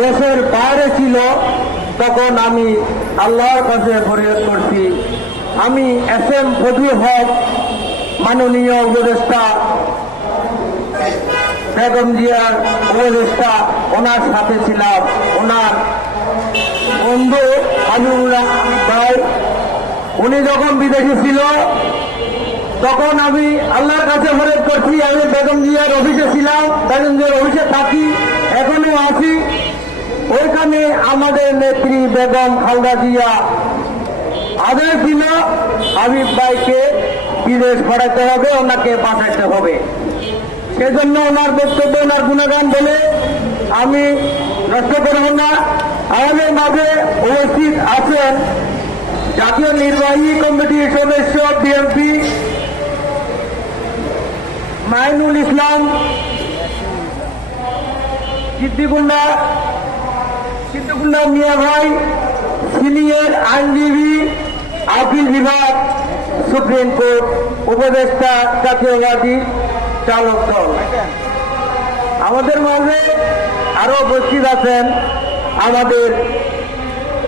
দেশের বাইরে ছিল, তখন আমি আল্লাহর কাছে ফরিয়াদ করছি। আমি SM ফজলুল হক মাননীয় উপদেষ্টা, বেগম জিয়ার উপদেষ্টা, ওনার সাথে ছিলাম। ওনার বন্ধু হাবিবুল্লাহ ভাই, উনি যখন বিদেশে ছিল তখন আমি আল্লাহর কাছে ফরিয়াদ করছি। আমি বেগম জিয়ার অফিসে ছিলাম, বেগম জিয়ার অফিসে থাকি, এখনো আছি। ওইখানে আমাদের নেত্রী বেগম খালেদা জিয়া আদেশ ছিল হাবিব ভাইকে বিদেশ পাঠাতে হবে, ওনাকে বাঁচাতে হবে। সেজন্য ওনার বক্তব্য, ওনার গুণগান বলে আমি নষ্ট করব না। আমাদের মাঝে উপস্থিত আছেন জাতীয় নির্বাহী কমিটির সদস্য বিএনপি মাইনুল ইসলাম সিদ্দিকুল্লাহ মিয়া ভাই, সিনিয়র আইনজীবী, আপিল বিভাগ, সুপ্রিম কোর্ট, উপদেষ্টা, জাতীয়বাদী চালক দল। আমাদের মাঝে আরো উপস্থিত আছেন আমাদের